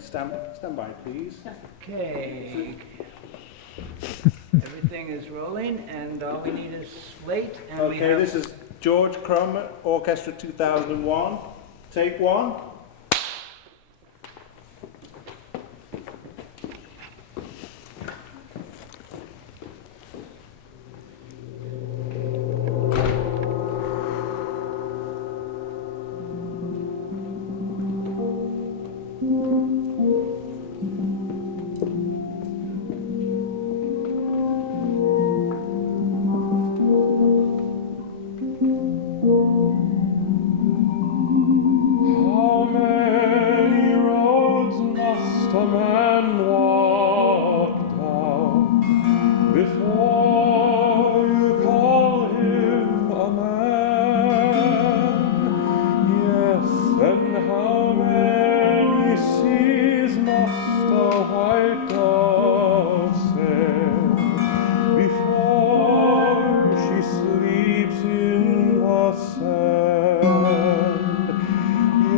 Stand by, please. Okay. Everything is rolling, and all we need is slate. And we Okay, have this is George CRUMB Orchestra 2001. Take one. How many roads must a man walk down before you call him a man? Yes, and how many seas must a white dove sail before she sleeps in the sand?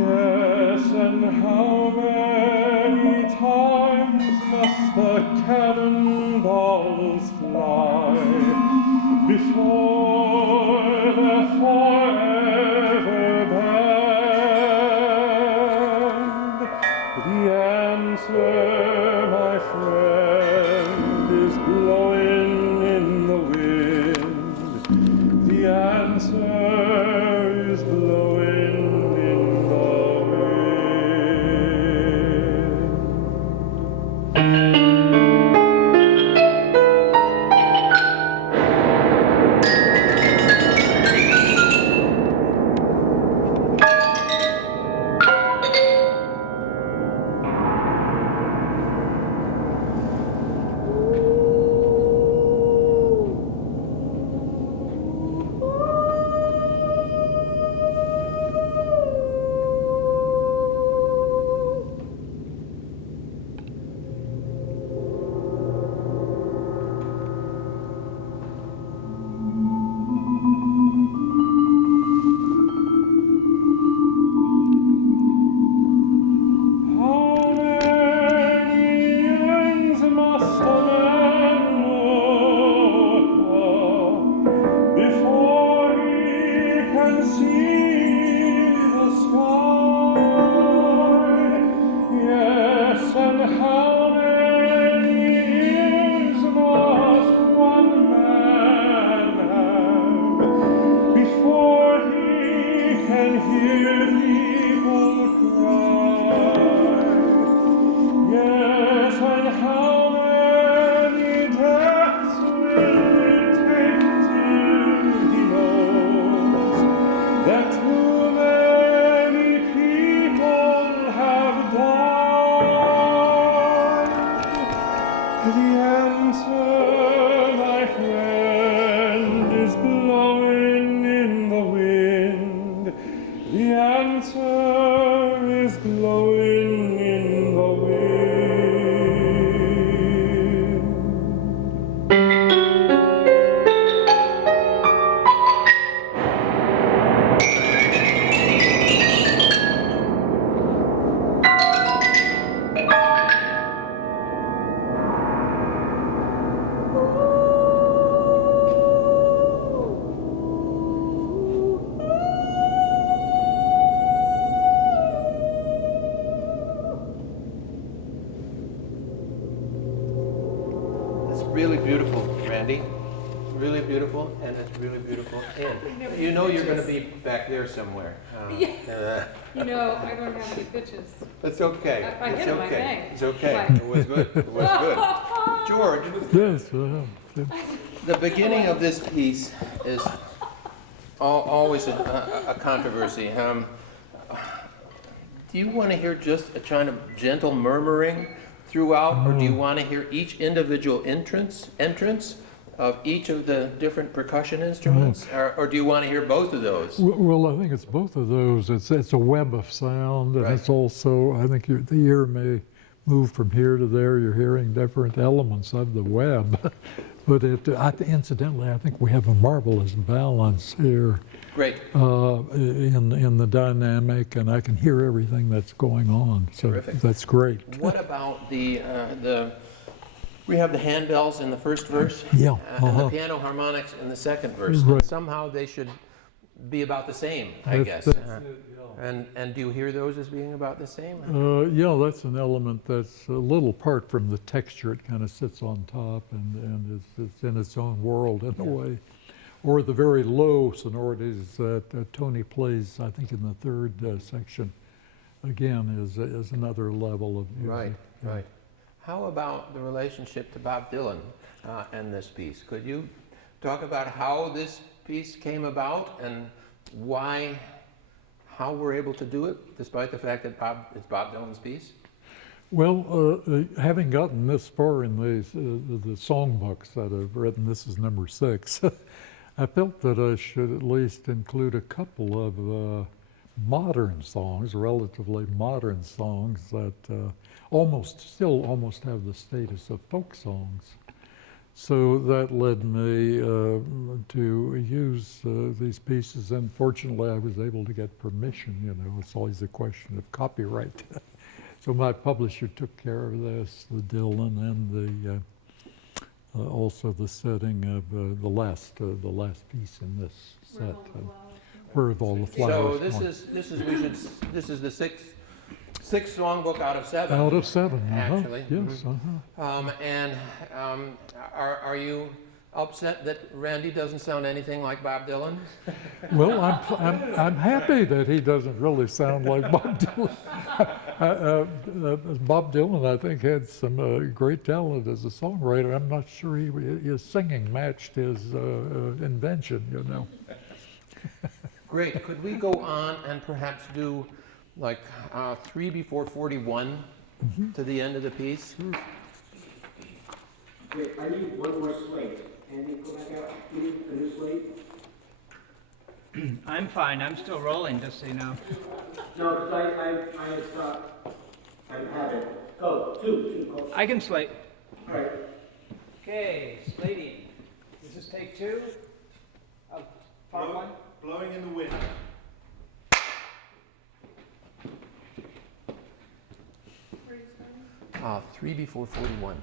Yes, and how many times must the cannonballs fly before they're forever banned? The answer, my friend, is blowing in the wind. The answer is blowing in the wind. How many ends must a man look up before he can see the sky? Yes, and how many ears must one man have before he can hear people cry? Yes, and how many deaths will it take till he knows that too many people have died? The answer, my friend, is blowing in the wind. The answer is blowing in the wind. It's really beautiful, Randy. Really beautiful, and it's really beautiful. And you know you're going to be back there somewhere. You know, I don't have any pitches. It's okay. I It's hit him, I okay. think. It's okay. But- It was good. It was good. George, Yes, the beginning of this piece is always a controversy. Do you want to hear just a kind of gentle murmuring throughout, or do you want to hear each individual entrance of each of the different percussion instruments, or do you want to hear both of those? well, I think it's both of those. It's a web of sound, and Right. it's also, I think the ear may move from here to there. You're hearing different elements of the web. But incidentally, I think we have a marvelous balance here. Great. in the dynamic, and I can hear everything that's going on. So Terrific. that's great. What about we have the handbells in the first verse, Yeah, and the piano harmonics in the second verse. And Right. somehow they should be about the same, I guess. And do you hear those as being about the same? Yeah, that's an element that's a little apart from the texture. It kind of sits on top and it's in its own world in a way. Or the very low sonorities that Tony plays, I think in the third section, again, is another level of music. Right, Yeah. right. How about the relationship to Bob Dylan and this piece? Could you talk about how this piece came about and how we're able to do it, despite the fact that it's Bob Dylan's piece? Well, having gotten this far in the songbooks that I've written, this is number 6, I felt that I should at least include a couple of modern songs, relatively modern songs that still almost have the status of folk songs. So that led me to use these pieces, and fortunately I was able to get permission. You know, it's always a question of copyright. So my publisher took care of this, the Dylan, and also the setting of the last piece in this set. Where have all the flowers So gone? this is the sixth songbook out of 7. Out of 7, actually. Yes, Are you upset that Randy doesn't sound anything like Bob Dylan? Well, I'm happy that he doesn't really sound like Bob Dylan. Bob Dylan, I think, had some great talent as a songwriter. I'm not sure his singing matched his invention, you know. Great. Could we go on and perhaps do like 3 before 41 to the end of the piece? Wait, I need one more slate. Can you go back out? You need a new slate? I'm fine. I'm still rolling, just so you know. No, because I stopped. I have it. Go, two, go. I can slate. All right. Okay, slating. Is this take 2 of part 1? Blowing in the wind. Where are you starting? 3 before 41.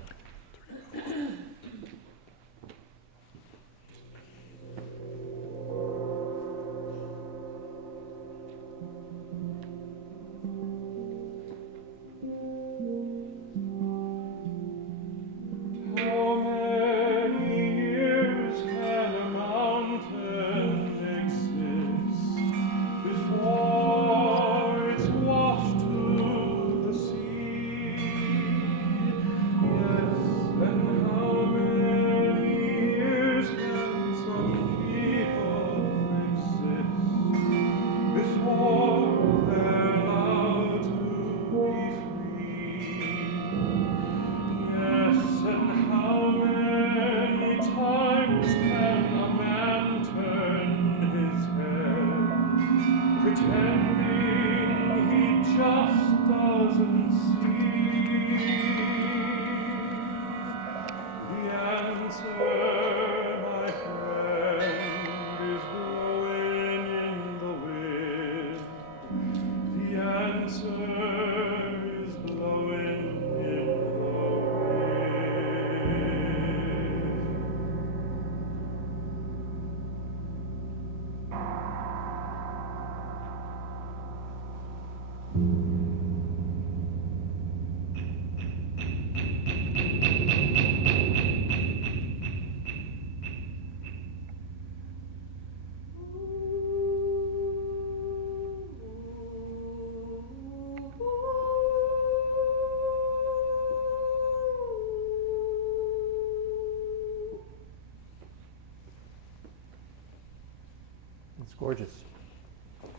It's gorgeous.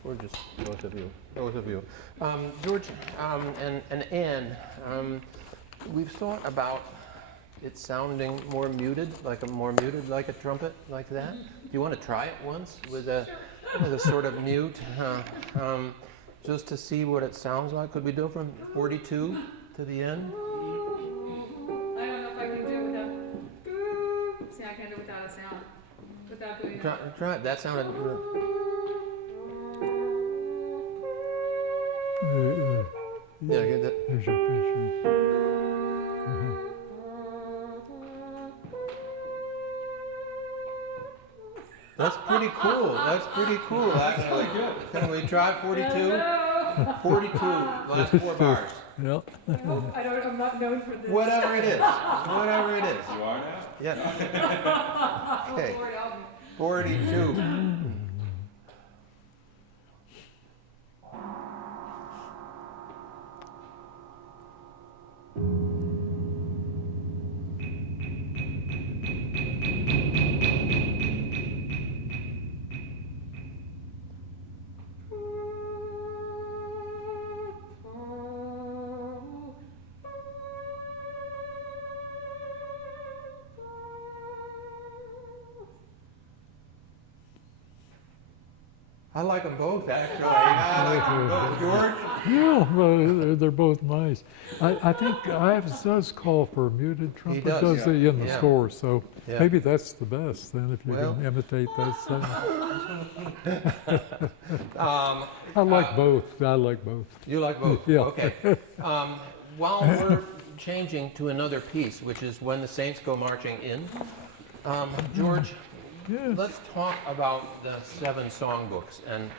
Gorgeous, both of you. George and Anne, we've thought about it sounding more muted, like a trumpet, like that. Do you want to try it once with a sort of mute, just to see what it sounds like? Could we do it from 42 to the end? I don't know if I can do it without. See, I can do it without a sound. Without doing that. Try it. That sounded. Yeah, get that. There's your picture. That's pretty cool. That's pretty cool, actually. Can we try 42? 42, last 4 bars. Yeah. I'm not known for this. Whatever it is. Whatever it is. You are now? Yeah. Okay. 42. I like them both, actually. I like them both. George? Yeah, well, they're both nice. I think Ives does call for a muted trumpet, does, does yeah. he, in the Yeah. score? So Yeah. maybe that's the best then, if you Well. can imitate that sound. Um, I like both. I like both. You like both? Yeah. Okay. While we're changing to another piece, which is When the Saints Go Marching In, George, Yes. let's talk about the 7 songbooks. And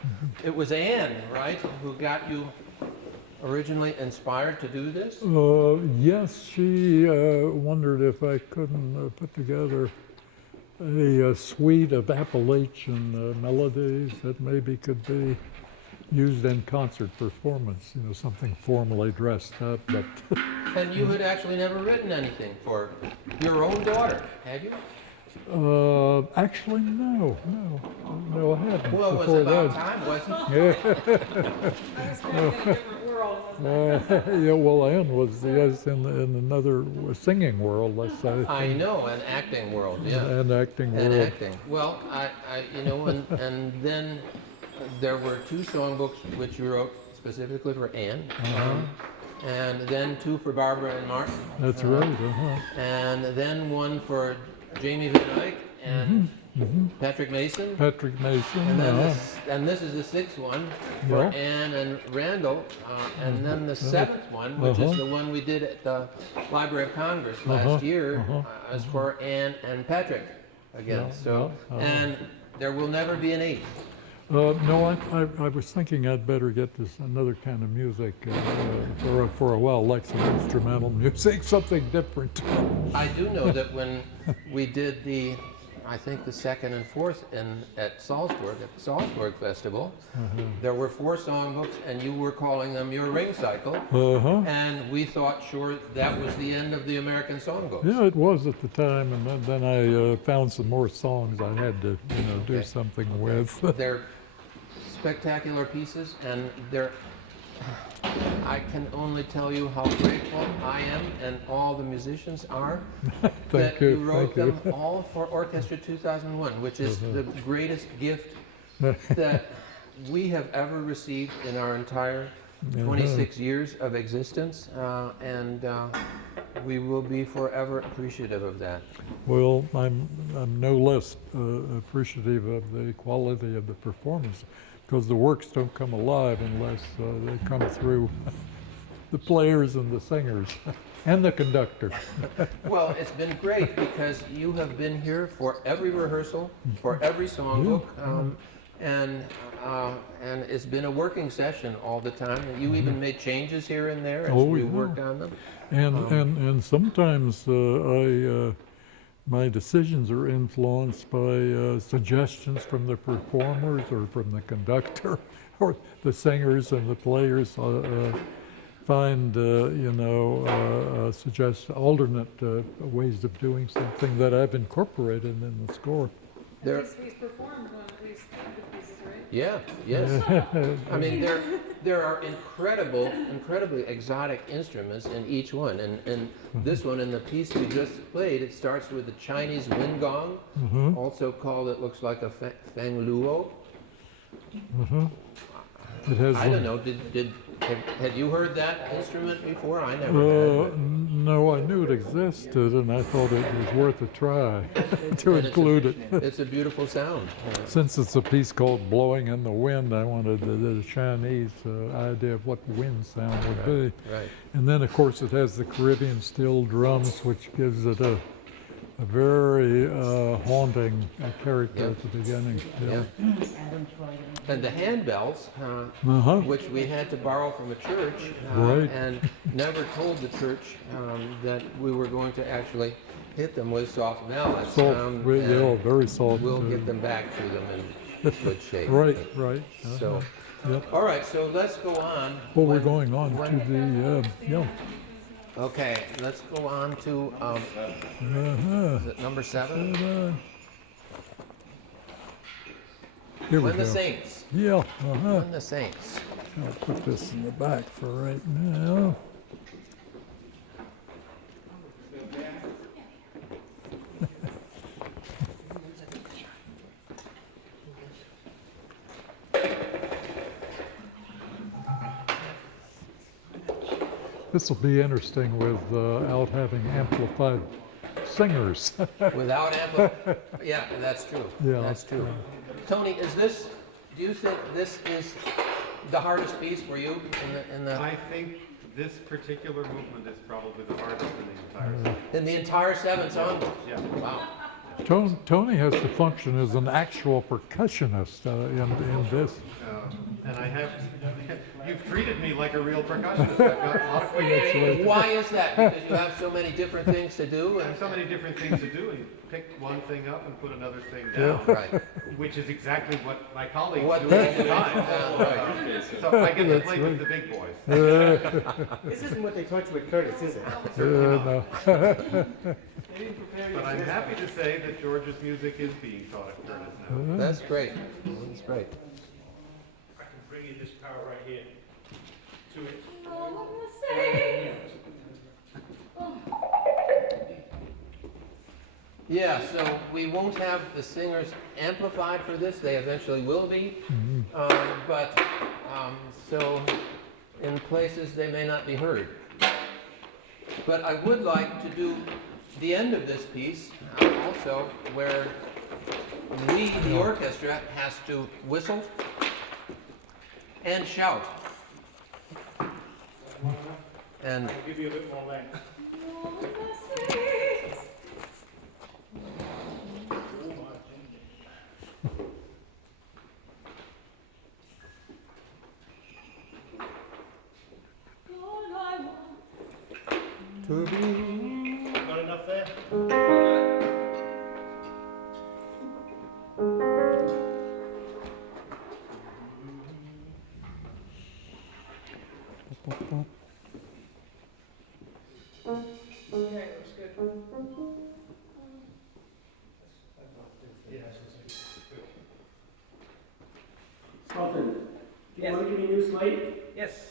it was Anne, right, who got you originally inspired to do this? Yes, she wondered if I couldn't put together a suite of Appalachian melodies that maybe could be used in concert performance, you know, something formally dressed up. But And you had actually never written anything for your own daughter, had you? actually, no, I hadn't. Well, it was before about that. time, wasn't it? I was kind of in a different world. Yeah, well, Anne was yes in another singing world, let's say. I know, an acting world, yeah. And acting And world. acting. Well, you know, and then there were 2 songbooks which you wrote specifically for Anne, and then 2 for Barbara and Martin, That's right. and then one for Jamie Van Eyck and Patrick Mason. Patrick Mason. And then and this is the 6th one for Yeah. Anne and Randall, and then the 7th one, which is the one we did at the Library of Congress last year, is for Anne and Patrick again. So, and there will never be an 8th. No, I was thinking I'd better get this another kind of music for a while, like some instrumental music, something different. I do know that when we did I think the 2nd and 4th at the Salzburg Festival, there were 4 songbooks, and you were calling them your ring cycle, and we thought sure that was the end of the American songbooks. Yeah, it was at the time, and then I found some more songs I had to, do Okay. something with. They're spectacular pieces, and I can only tell you how grateful I am and all the musicians are that you wrote them all for Orchestra 2001, which is the greatest gift that we have ever received in our entire 26 years of existence, and we will be forever appreciative of that. Well, I'm no less appreciative of the quality of the performance, because the works don't come alive unless they come through the players and the singers and the conductor. Well, it's been great because you have been here for every rehearsal, for every songbook, and it's been a working session all the time. And you even made changes here and there as we worked on them. And sometimes my decisions are influenced by suggestions from the performers or from the conductor, or the singers and the players find, suggest alternate ways of doing something that I've incorporated in the score. There- At least he's performed one of these pieces, right? Yeah, yes. I mean, there are incredibly exotic instruments in each one. And this one, in the piece we just played, it starts with the Chinese wind gong, also called, it looks like a fang luo. It has I don't know, Had you heard that instrument before? I never had. No, I knew it existed, and I thought it was worth a try to And include it. It's a beautiful sound. Since it's a piece called Blowing in the Wind, I wanted the Chinese idea of what the wind sound would be. Right. And then, of course, it has the Caribbean steel drums, which gives it a very haunting character at the beginning. Yeah. And the handbells, Uh-huh. which we had to borrow from a church, Right. and never told the church that we were going to actually hit them with soft mallets. Soft, and yeah, very soft. we'll get them back to them in good shape. Right, right. So, Yep. all right, so let's go on. Well, we're When- going on to when- the, Okay, let's go on to, is it number 7? Here we When the go. Saints. Yeah, When the Saints. I'll put this in the back for right now. This will be interesting with out having amplified singers. Without yeah, that's true. Yeah. That's true. Tony, do you think this is the hardest piece for you in the I think this particular movement is probably the hardest in the entire song. entire 7 songbook? Yeah. Wow. Tony has to function as an actual percussionist in this. And I have, you've treated me like a real percussionist. I've got a lot of quick Why is that? Because you have so many different things to do? I have so many different things to do, and you pick one thing up and put another thing Yeah. down, Right. which is exactly what my colleagues What do they all the do. time. Right. So I get to play with the big boys. This isn't what they taught you at Curtis, is it? No. But I'm happy to say that George's music is being taught at Curtis now. That's great. That's great. I can bring you this power right here to it. Yeah, so we won't have the singers amplified for this. They eventually will be. But so in places they may not be heard. But I would like to do the end of this piece also where we, the orchestra, has to whistle and shout. And I'll give you a bit more length. Got enough there? Okay, looks good. Sultan, do you Yes. want to give me a new slate? Yes.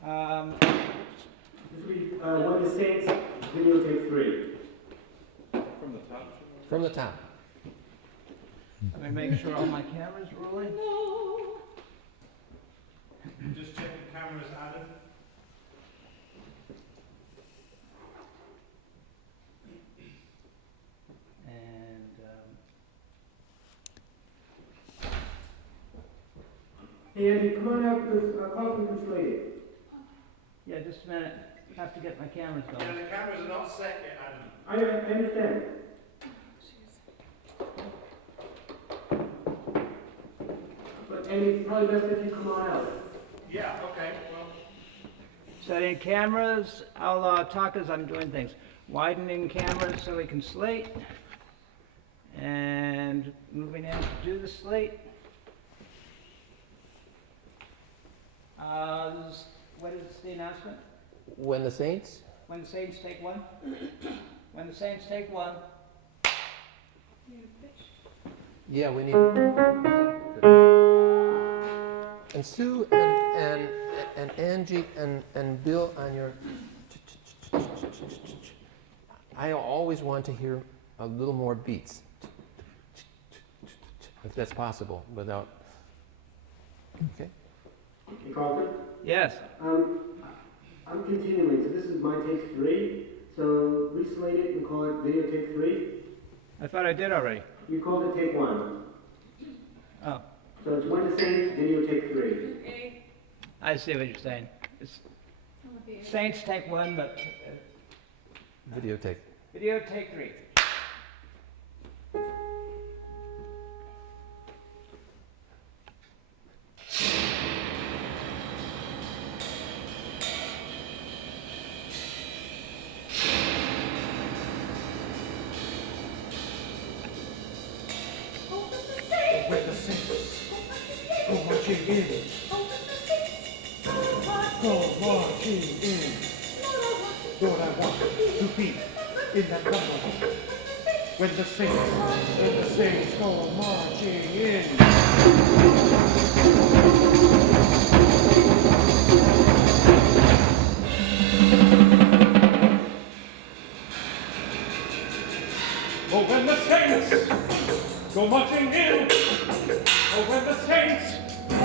This will be, When the Saints, videotape 3. from the top. Let me make sure all my cameras rolling. Just check the cameras, Adam. And, Hey Andy, come on out, this, call from this lady. yeah, just a minute. I have to get my cameras Yeah, going. the cameras are not set yet, Adam. I understand. But Andy, probably best if you come on out. Yeah, okay, well. Setting cameras, I'll talk as I'm doing things. Widening cameras so we can slate. And moving in to do the slate. What is the announcement? When the Saints? When the Saints take one? When the Saints take one. Yeah, we need. And Sue and Angie and Bill on your. I always want to hear a little more beats, if that's possible, without. Okay. Hey, Carlton? Yes. I'm continuing, so this is my take 3. So reslate it and call it video take 3. I thought I did already. You called it take 1. Oh, So it's when the Saints, video take 3. Okay. I see what you're saying. It's Okay. Saints take 1, but Videotape. video take 3. With the Saints, go marching in. Go marching in. Lord, I want to be in that number. When the Saints go marching in. Oh, when the Saints go marching in. Oh, when the Saints go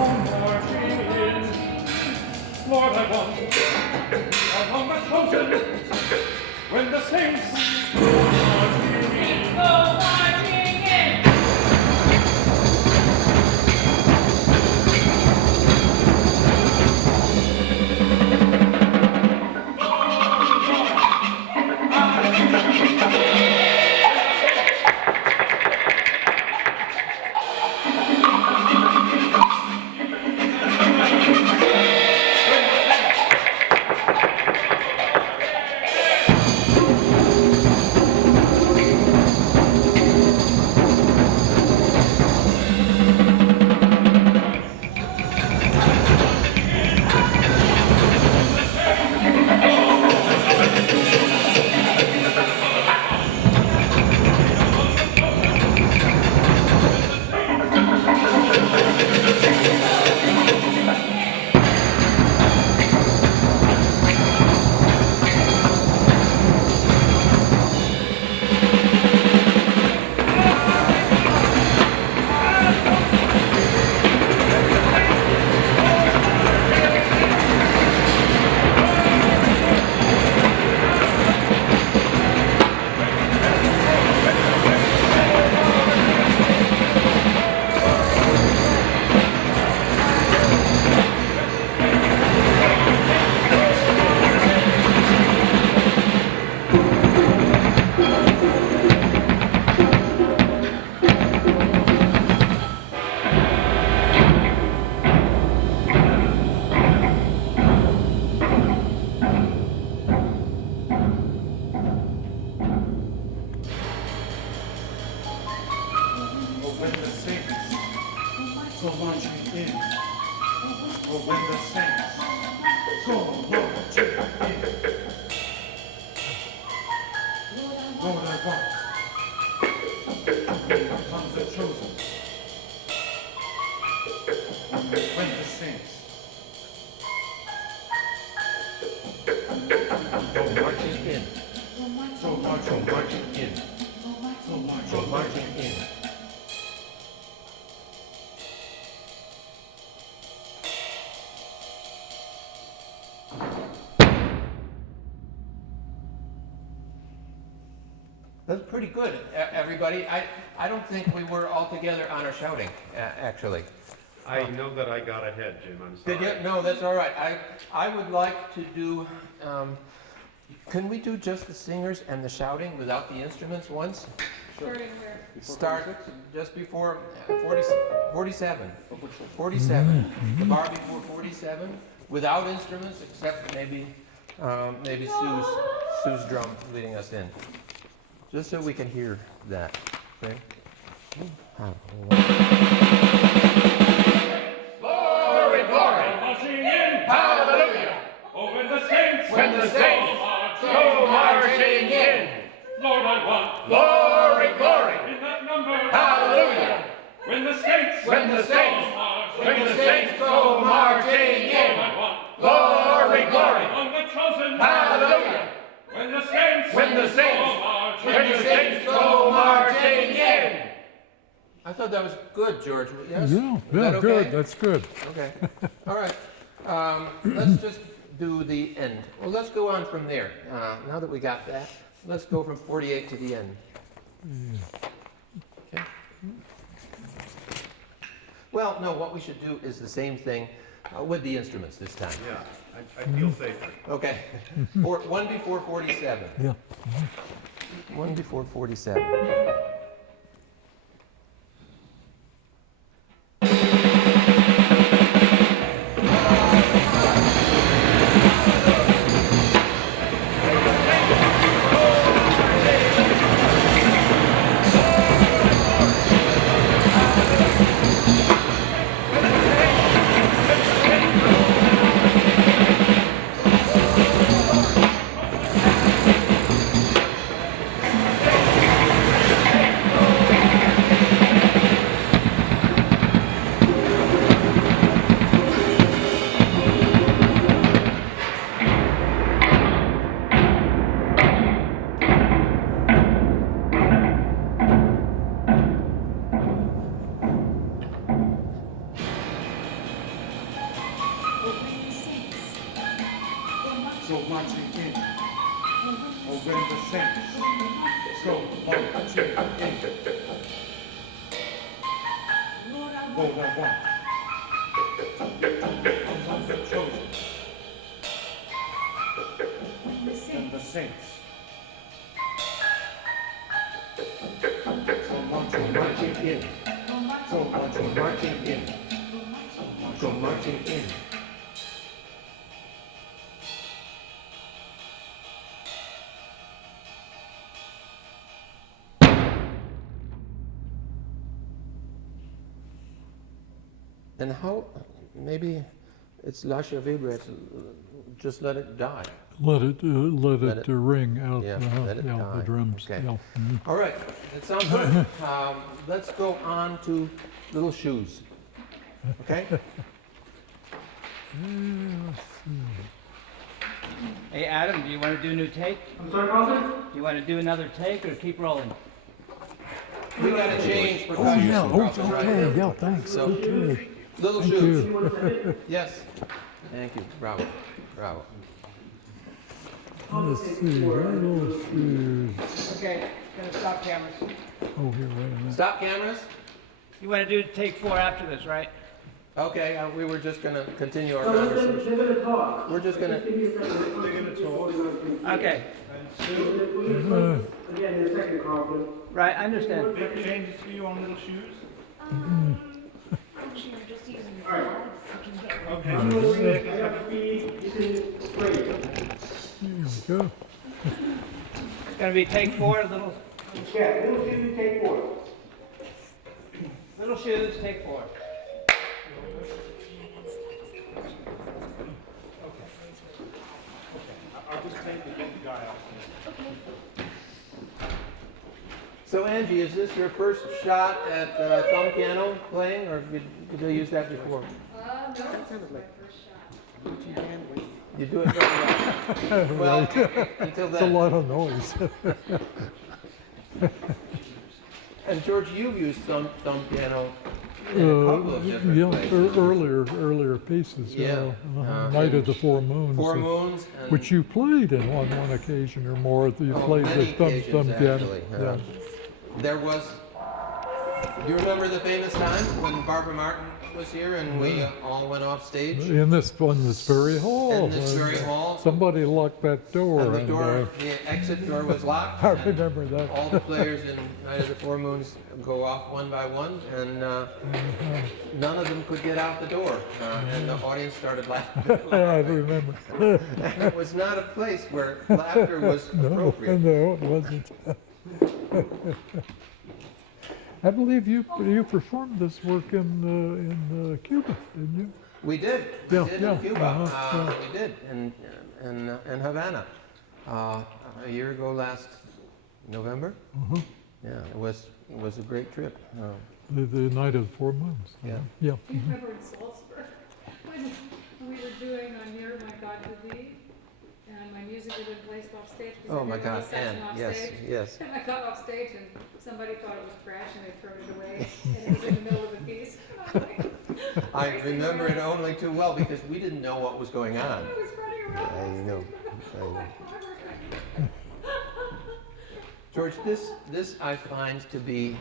marching in. Lord, I want among the chosen. When the Saints go marching in. Go marching in. When the Saints go marching in. Oh, when the Saints go marching in. Lord, I want to be among the chosen. When the Saints go marching in. Go marching in. Go marching in. That's pretty good, everybody. I don't think we were all together on our shouting, actually. I know that I got ahead, Jim, I'm sorry. Did you? No, that's all right. I would like to do, can we do just the singers and the shouting without the instruments once? Starting where? Start just before 47. 47. The bar before 47, without instruments, except maybe Sue's drum leading us in. Just so we can hear that. Okay? Glory, glory! Marching in! Hallelujah! Oh, when the Saints go marching in! Lord, I want glory, glory! In that number! Hallelujah! When the Saints go marching in! I want glory, glory! On the chosen! Hallelujah! When the Saints go marching in! I thought that was good, George. Yes? Yeah, Is that good, okay? that's good. Okay. All right. Let's just do the end. Well, let's go on from there. Now that we got that, let's go from 48 to the end. Okay. Well, no, what we should do is the same thing with the instruments this time. Yeah, I feel safer. Okay. One before 47. Yeah. One before 47. So marching in. Oh, when the saints go marching in. Oh, the one. Among the chosen. And the saints. So marching in. So marching in. So marching in. And how, maybe it's Lascia Vibra, just let it die. Let it Let it- ring out. yeah, let it yeah, die. the drums. Okay. Yeah. Mhm. All right, that sounds good. Let's go on to Little Shoes. Okay? Hey, Adam, do you want to do a new take? I'm sorry, Carlton? Do you want to do another take or keep rolling? We gotta change Oh, percussion. yeah, Carlton, right? okay, yeah, thanks. So- Okay. Little Thank Shoes. you. You want to send it? Yes. Thank you. Bravo. Bravo. Let's see, little shoes. Okay, gonna stop cameras. Oh, here, wait a minute. Stop cameras. You want to do take 4 after this, right? Okay, we were just gonna continue our No, conversation. they're gonna talk. We're just gonna, Just give me a second. They're gonna talk. Okay, Will you explain again in a second, Carlton? right, I understand. Big changes for you on Little Shoes? Actually, I'm just using the Alright. phone. I can get Okay, I'm just a gonna read, second. I got speed, you can explain. There we go. It's gonna be take 4, little Yeah, little shoes, take 4. little shoes, take 4. I'll just take the big guy out. so Angie, is this your first shot at thumb piano playing, or did you use that before? No, this is my first shot. You do it very well. Well, until It's a then. lot of noise. And George, you've used thumb piano in a couple of different Yeah, places. earlier pieces. Yeah, Night of the Four Moons. Four Moons. And Which you played in on one occasion or more. You Oh, played many the thumb occasions, piano. actually, Yeah. there was, do you remember the famous time when Barbara Martin was here and we all went off stage? In this very hall. In this very hall. Somebody locked that door. And the door, the exit door was locked. I and remember that. All the players in Night of the Four Moons go off one by one, and none of them could get out the door, and the audience started laughing. I remember. It was not a place where laughter was appropriate. No, it wasn't. I believe you performed this work in Cuba, didn't you? We did. Yeah, We did yeah, in Cuba. yeah. We did in Havana a year ago last November. Yeah, it was a great trip. The Night of the Four Moons. Yeah. Yeah. Do you remember in Salzburg when we were doing on Near My God to Thee, and my music had been placed off stage because Oh my they did a God, section Anne, off yes, stage. yes. And I got off stage and somebody thought it was trash and they threw it away, and it was in the middle of a piece. And I was like, I remember it only too well because we didn't know what was going on. I was running around. I know. Oh my God. George, this I find to be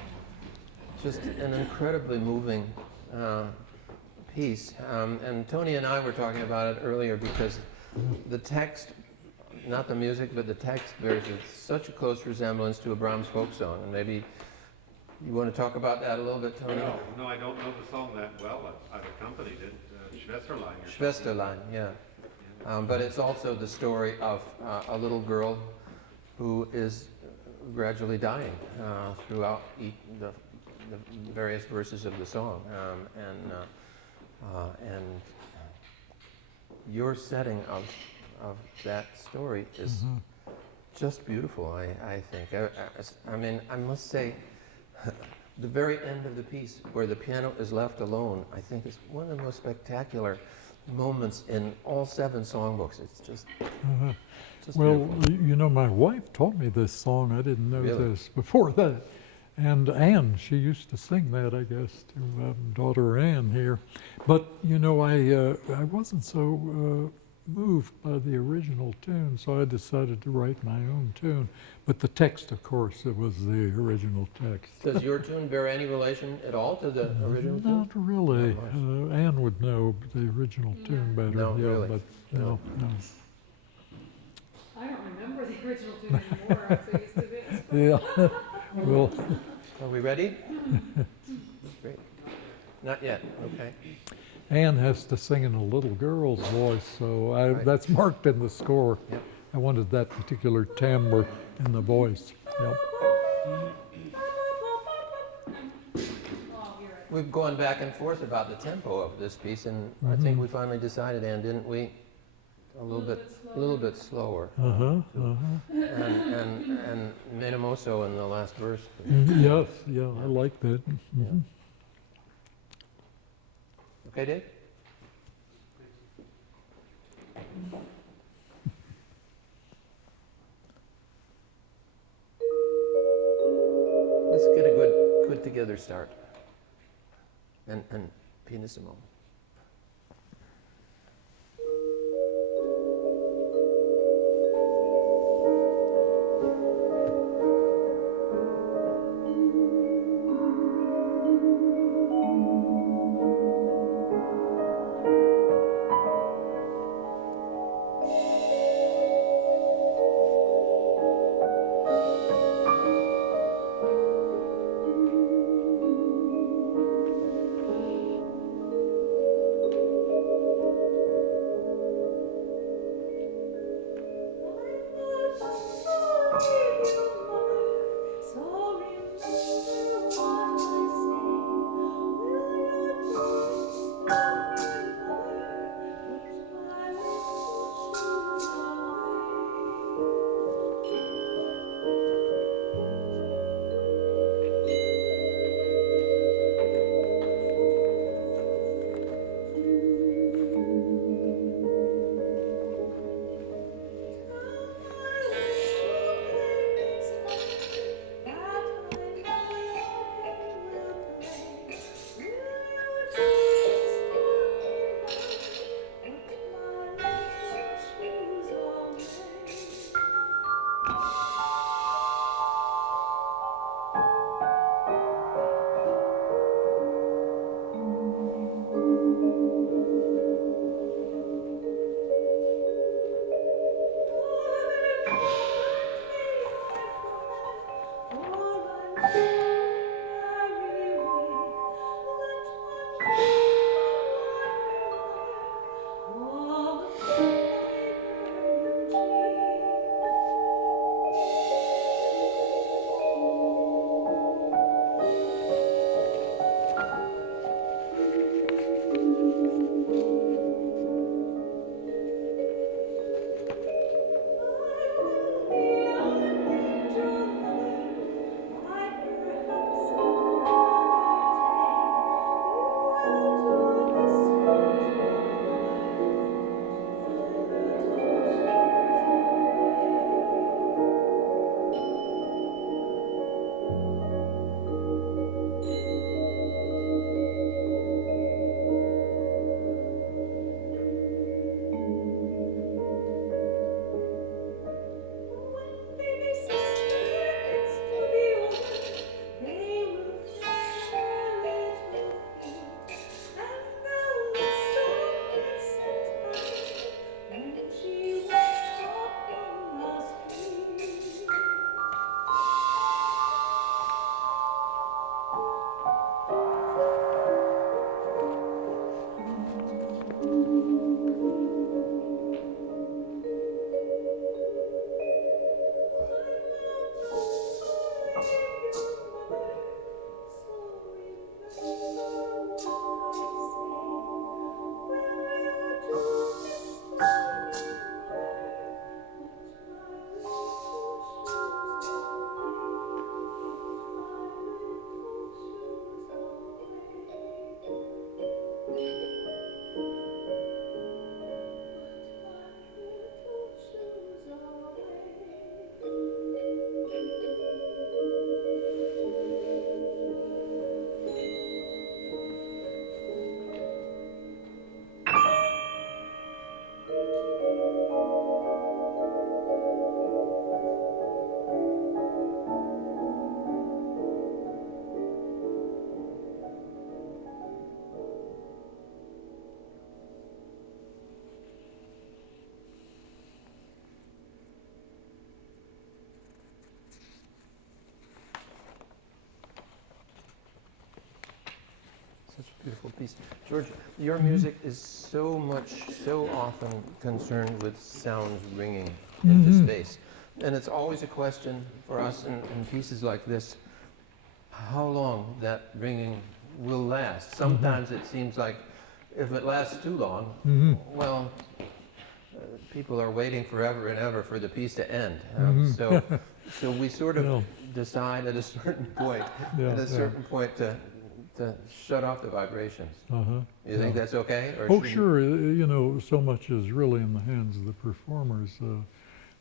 just an incredibly moving piece. And Tony and I were talking about it earlier because the text, not the music, but the text bears such a close resemblance to a Brahms folk song. And maybe you want to talk about that a little bit, Tony? No, I don't know the song that well. I've accompanied it. Schwesterlein. Schwesterlein, yeah. But it's also the story of a little girl who is gradually dying throughout the various verses of the song. And your setting of that story is just beautiful, I think. I mean, I must say, the very end of the piece where the piano is left alone, I think is one of the most spectacular moments in all 7 songbooks. It's just Well, beautiful. you know, my wife taught me this song. I didn't know Really? this before that. And Anne, she used to sing that, I guess, to daughter Anne here. But, you know, I wasn't so moved by the original tune, so I decided to write my own tune. But the text, of course, it was the original text. Does your tune bear any relation at all to the original tune? Not really. Not much. Anne would know the original tune better. No, yeah, really? But no. I don't remember the original tune anymore. I'm so used to this. Yeah. Well, Are we ready? Great. Not yet, okay. Anne has to sing in a little girl's voice, so Right. that's marked in the score. Yep. I wanted that particular timbre in the voice. Yep. Oh, you're right. We've gone back and forth about the tempo of this piece, and I think we finally decided, Anne, didn't we? A little bit slower. And Menemoso in the last verse. Yes, yeah, I like that. Okay, Dave? Let's get a good together start. And pianissimo. beautiful piece. George, your music is so often concerned with sounds ringing into space. And it's always a question for us in pieces like this, how long that ringing will last. Sometimes it seems like if it lasts too long, well, people are waiting forever and ever for the piece to end. So we sort of decide at a certain point, to shut off the vibrations. You think that's okay? Or Oh, sure. You know, so much is really in the hands of the performers.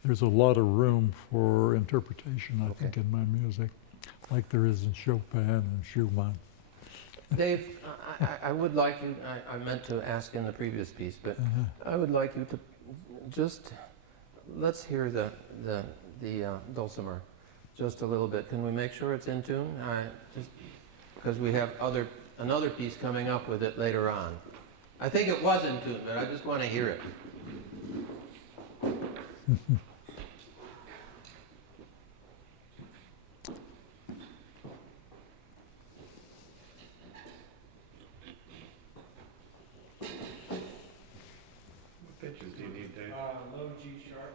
There's a lot of room for interpretation, I think, in my music, like there is in Chopin and Schumann. Dave, I would like you, I meant to ask in the previous piece, but I would like you to just, let's hear the dulcimer just a little bit. Can we make sure it's in tune? Just because we have another piece coming up with it later on. I think it was in tune, but I just want to hear it. What pitches do you need, Dave? Low G sharp.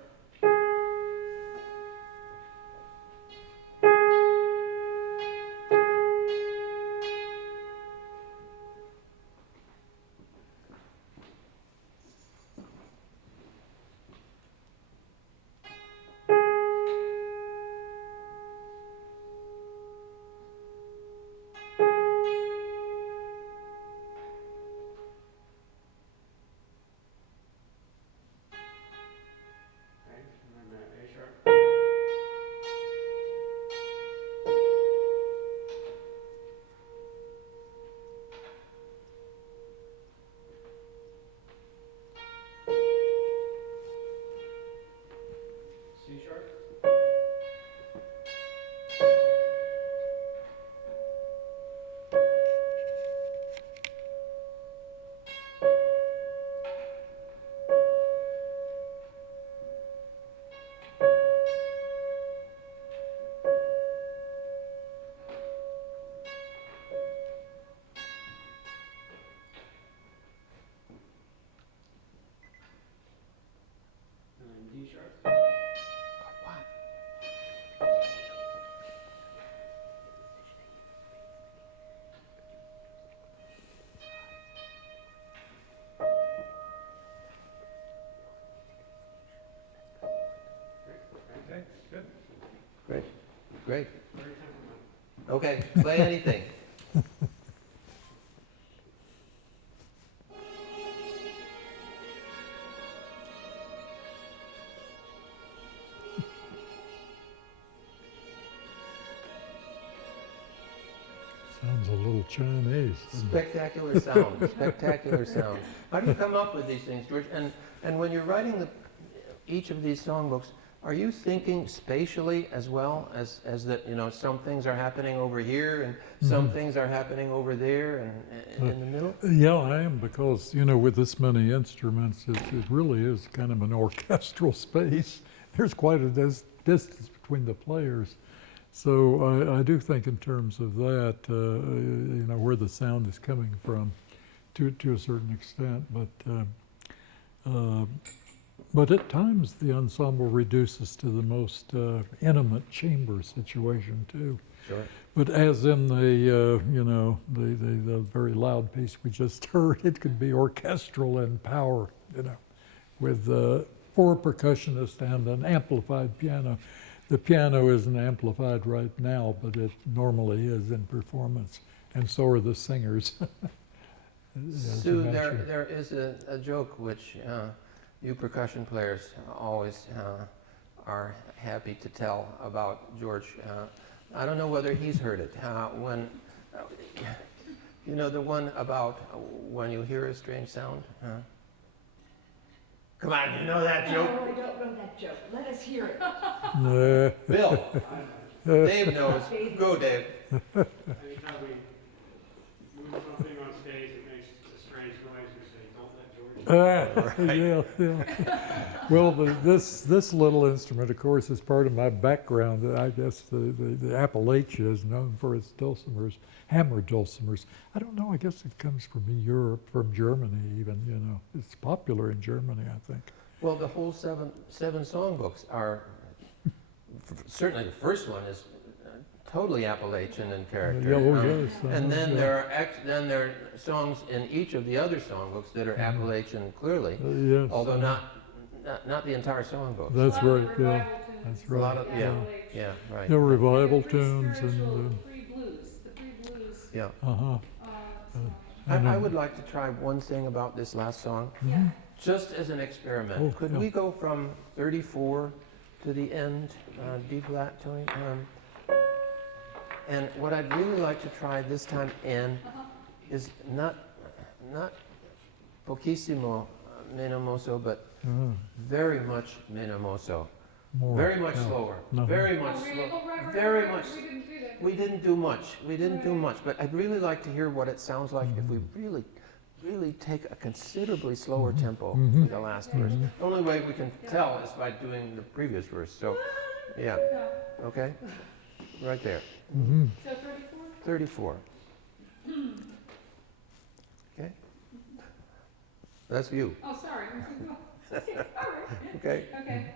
C sharp. And then D sharp. Okay, good. Great, great. Very temperamental. Okay, play anything. Sounds a little Chinese. doesn't it? Spectacular sound, spectacular sound. How do you come up with these things, George? And when you're writing each of these songbooks, are you thinking spatially as well as that, you know, some things are happening over here and some things are happening over there and in the middle? Yeah, I am, because, you know, with this many instruments, it really is kind of an orchestral space. There's quite a distance between the players. So I do think in terms of that, you know, where the sound is coming from to a certain extent. But at times the ensemble reduces to the most intimate chamber situation too. Sure. But as in the, you know, the very loud piece we just heard, it could be orchestral in power, you know, with 4 percussionists and an amplified piano. The piano isn't amplified right now, but it normally is in performance, and so are the singers. Sue, there is a joke which you percussion players always are happy to tell about George. I don't know whether he's heard it. When, you know, the one about when you hear a strange sound? Come on, you know that joke? No, I don't know that joke. Let us hear it. Bill, Dave knows. Go, Dave. Anytime we move something on stage that makes a strange noise, we say, "Don't let George Yeah, yeah. Well, this little instrument, of course, is part of my background. I guess the Appalachia is known for its dulcimers, hammer dulcimers. I don't know, I guess it comes from Europe, from Germany even, you know. It's popular in Germany, I think. Well, the whole seven songbooks are, certainly the first one is totally Appalachian in character. Yes. And then there are songs in each of the other songbooks that are Appalachian clearly, Yes. although not the entire songbook. That's right, yeah. That's A lot right. of, yeah, right. No revival The tunes and, free blues, the free blues. Yeah. uh-huh. I would like to try one thing about this last song, just as an experiment. Oh, Could yeah. we go from 34 to the end, D flat, Tony? And what I'd really like to try this time in is not pochissimo meno mosso, but very much meno mosso. More, Very much yeah. slower. No. Very much Oh, really? slower. Oh, right, Very right. much. We didn't do that. We didn't do much. We didn't do much, but I'd really like to hear what it sounds like if we really take a considerably slower tempo for the last verse. The only way we can tell is by doing the previous verse. So, yeah. Okay? Right there. So 34? 34. Okay? That's you. Oh, sorry. All right. Okay? Okay.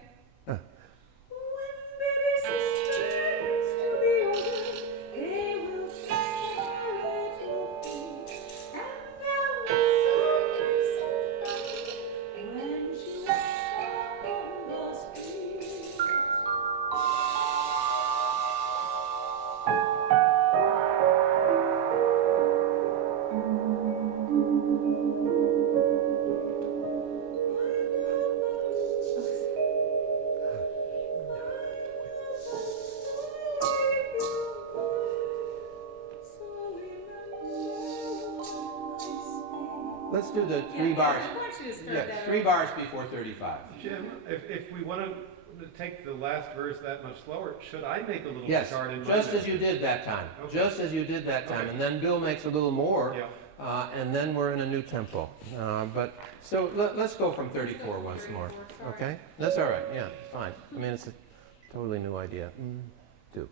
Let's do the 3 bars. I want you to start Yeah, that 3 over. bars before 35. Jim, if we want to take the last verse that much slower, should I make a little Yes, chart in my just as notes? you did that time. Okay. Just as you did that time. Okay. And then Bill makes a little more. Yeah. And then we're in a new tempo. So let's go from 34 once more. Okay? That's all right. Yeah, fine. I mean, it's a totally new idea. 2.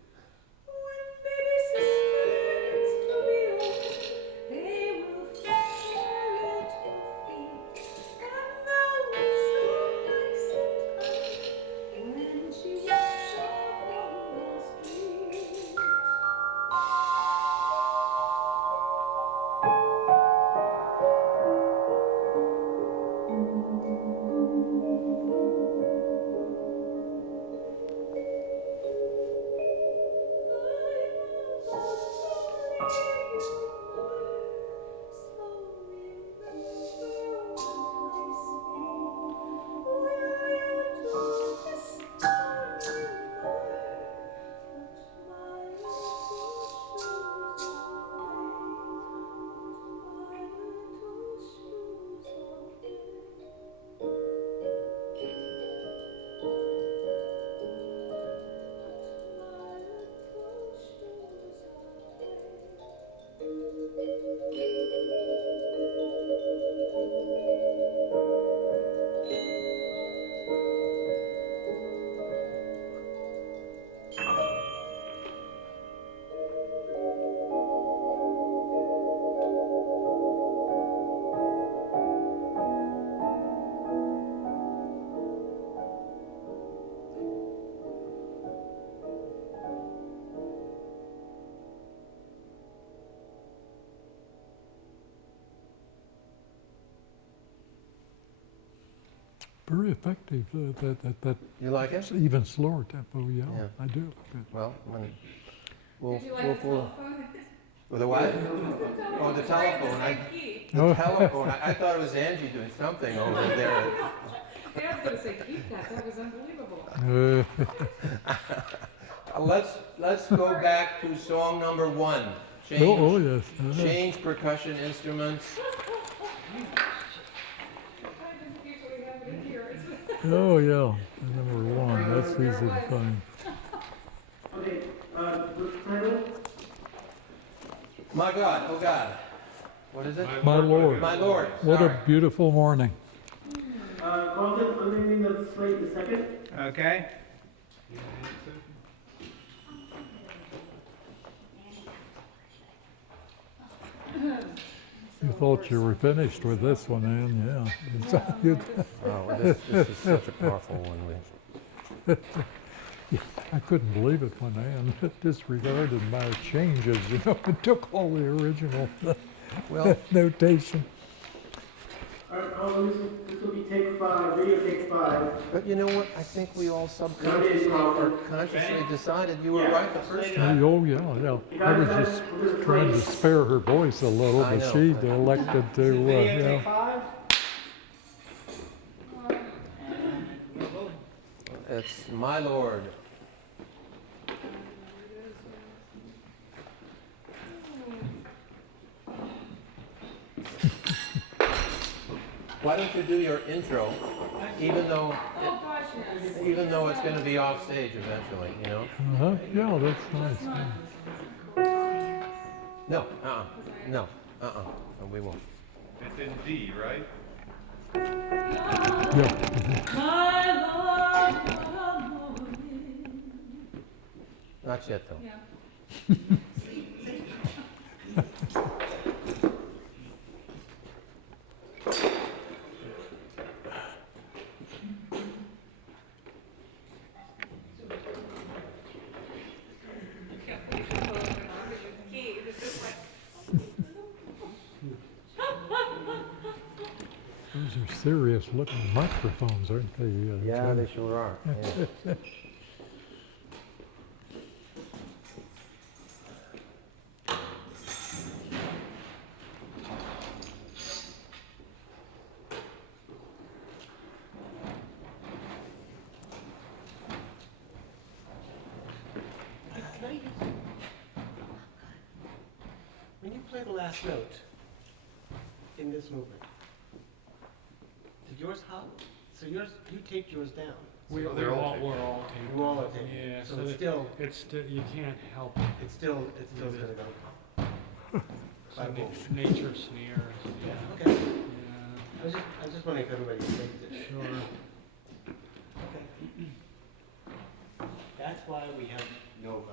Very effective, that You like it? even slower tempo, yeah, Yeah. I do. Well, we'll, Did you like the telephone? with the what? Oh, the telephone. The telephone. I thought it was Angie doing something over there. I was gonna say, keep that was unbelievable. Let's go back to song number 1. Change, Yes. change percussion instruments. I didn't usually have it in here. Oh, yeah, number 1, that's easy to find. Okay, what's the title? My God, oh God. What is it? My Lord. My Lord. What a Sorry. beautiful morning. Carlton, I'm gonna name the slate in a second. Okay? You thought you were finished with this one, Ann, yeah. Oh, this is such a powerful one. I couldn't believe it when Ann disregarded my changes, and took all the original Well, notation. All right, Carlton, this will be take 5, video take 5. but you know what? I think we all subconsciously or consciously decided you were right the first time. Oh, yeah. I was just trying to spare her voice a little, I but know. she elected to, Video yeah. take 5? It's my lord. Why don't you do your intro, even though Oh, gosh, yes. even though it's going to be off stage eventually, you know? Uh-huh. Yeah, that's nice. Yeah. No, no, we won't. It's in D, right? Not yet, though. Yeah. Those are serious looking microphones, aren't they? Yeah, Jim? they sure are. Yeah. When you play the last note in this movement, did yours hop? So yours, you taped yours down. So they're all taped. We're all taped. You all are taped. Yeah, So it's still, you can't help it. it's still gonna go. So By boom. nature snares. Yeah. Okay. Yeah. I was just wondering if everybody taped it. Sure. Okay. That's why we have Nova.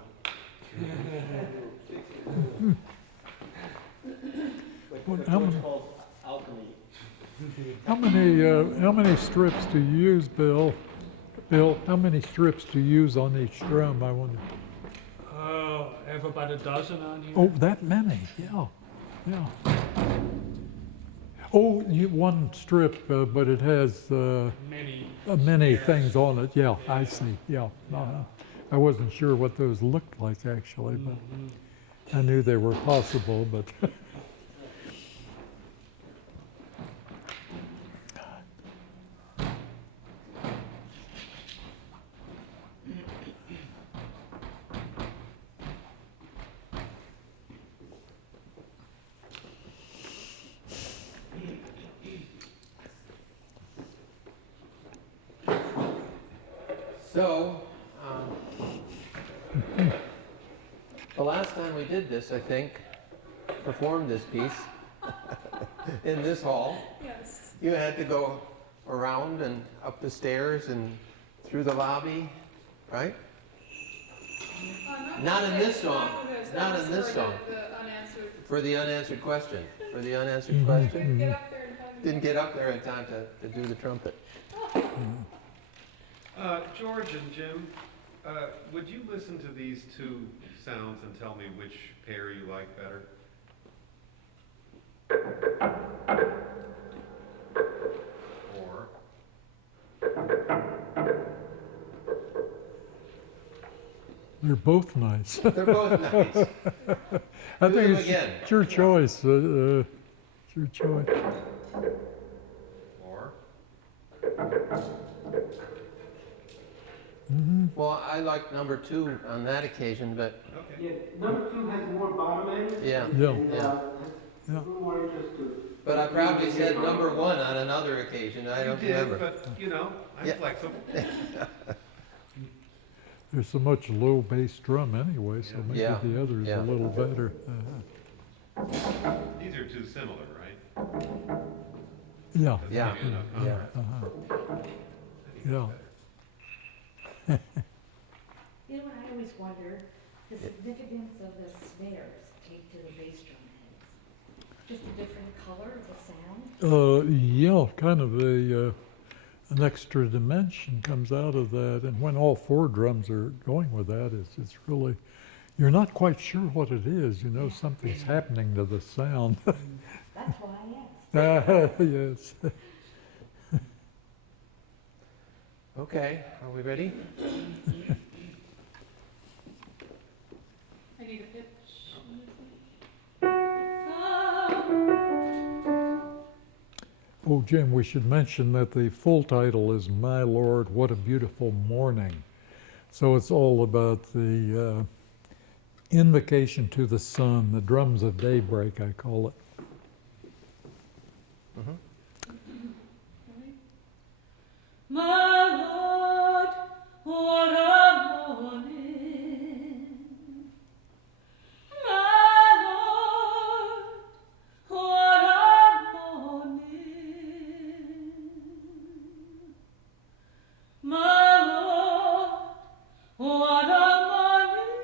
What how George many- calls alchemy. How many strips do you use, Bill? Bill, how many strips do you use on each drum, I wonder? Oh, I have about a dozen on here. Oh, that many, yeah. Oh, one strip, but it has Many. many snares. things on it, yeah, I see, yeah. I wasn't sure what those looked like, actually, but I knew they were possible, but So, the last time we did this, I think, performed this piece in this hall, Yes. you had to go around and up the stairs and through the lobby, right? Not in this song. Not in this song. The unanswered. For the unanswered question. For the unanswered question. Get up there in time. Didn't get up there in time to do the trumpet. George and Jim, would you listen to these two sounds and tell me which pair you like better? Or they're both nice. They're both nice. I Do think them it's again. your choice. It's your choice. or Well, I like number 2 on that occasion, but okay. Yeah, number 2 has more bottom end. yeah. Yeah. And, Yeah. has Yeah. a little more interest to it. But I probably said number 1 on another occasion. I don't You did, remember. but you know, I'm Yeah. flexible. There's so much low bass drum anyway, so maybe Yeah. the other's Yeah. a little better. These are too similar, right? Yeah. Yeah, Maybe enough yeah. context. Yeah. You know what I always wonder? The significance of the snares taped to the bass drum heads. Just a different color of the sound? Yeah, kind of an extra dimension comes out of that. And when all four drums are going with that, it's really, you're not quite sure what it is. You know, something's happening to the sound. That's why I asked. Yes. Okay, are we ready? I need a pitch. Oh, Jim, we should mention that the full title is My Lord, What a Beautiful Morning. So it's all about the invocation to the sun, the drums of daybreak, I call it. My Lord, what a morning. My Lord, what a morning. My Lord, what a morning.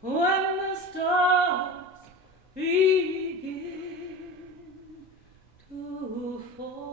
When the stars begin to fall.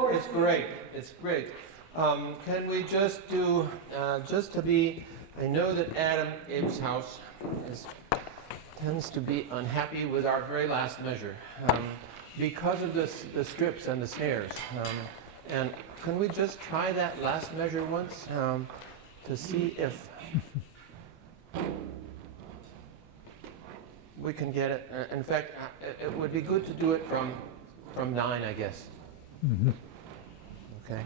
It's great. It's great. Can we just do, just to be, I know that Adam Abeshouse tends to be unhappy with our very last measure because of the strips and the snares. And can we just try that last measure once to see if we can get it? In fact, it would be good to do it from 9, I guess. Mhm. Okay.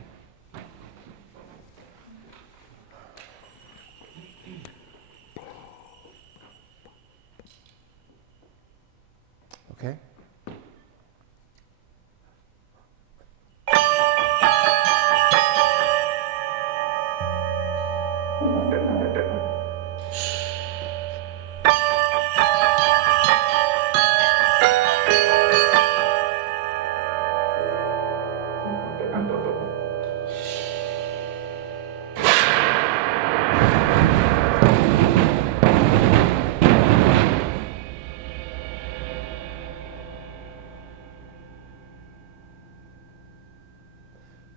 Okay.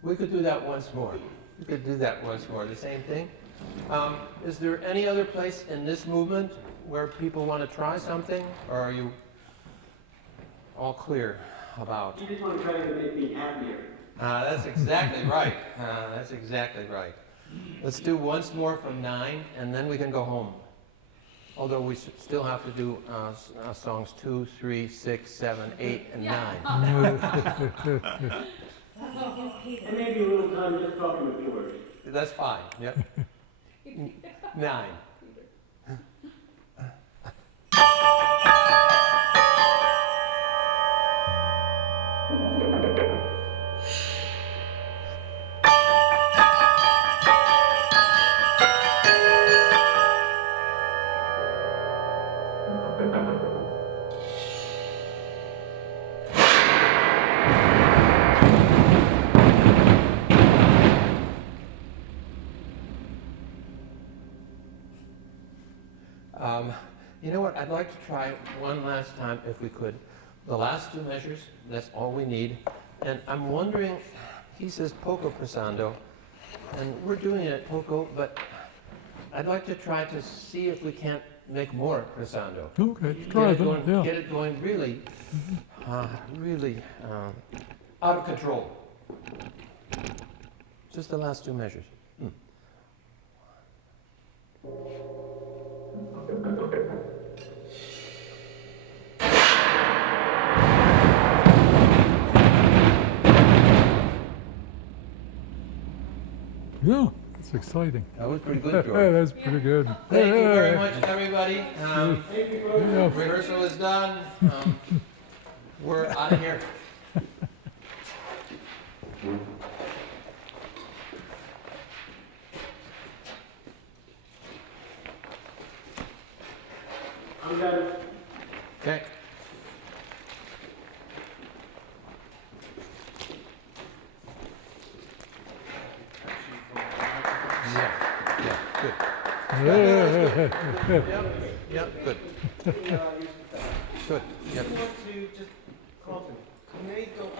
We could do that once more. We could do that once more, the same thing. Is there any other place in this movement where people want to try something, or are you all clear about? You just want to try to make me happier. That's exactly right. That's exactly right. Let's do once more from 9, and then we can go home. Although we still have to do songs 2, 3, 6, 7, 8, and 9. And maybe a little time just talking with George. That's fine. Yep. 9. You know what? I'd like to try one last time, if we could. The last 2 measures, that's all we need. And I'm wondering, he says poco pressando, and we're doing it at poco, but I'd like to try to see if we can't make more pressando. Okay, try that, yeah. Get it going really, really out of control. Just the last 2 measures. Yeah, it's exciting. That was pretty good, George. Yeah, that's pretty good. Thank you very much, everybody. Yeah. Rehearsal is done. We're out of here. I'm done. Okay. Yeah, good. Yep, good. Good, yep. You want to just call for me. May go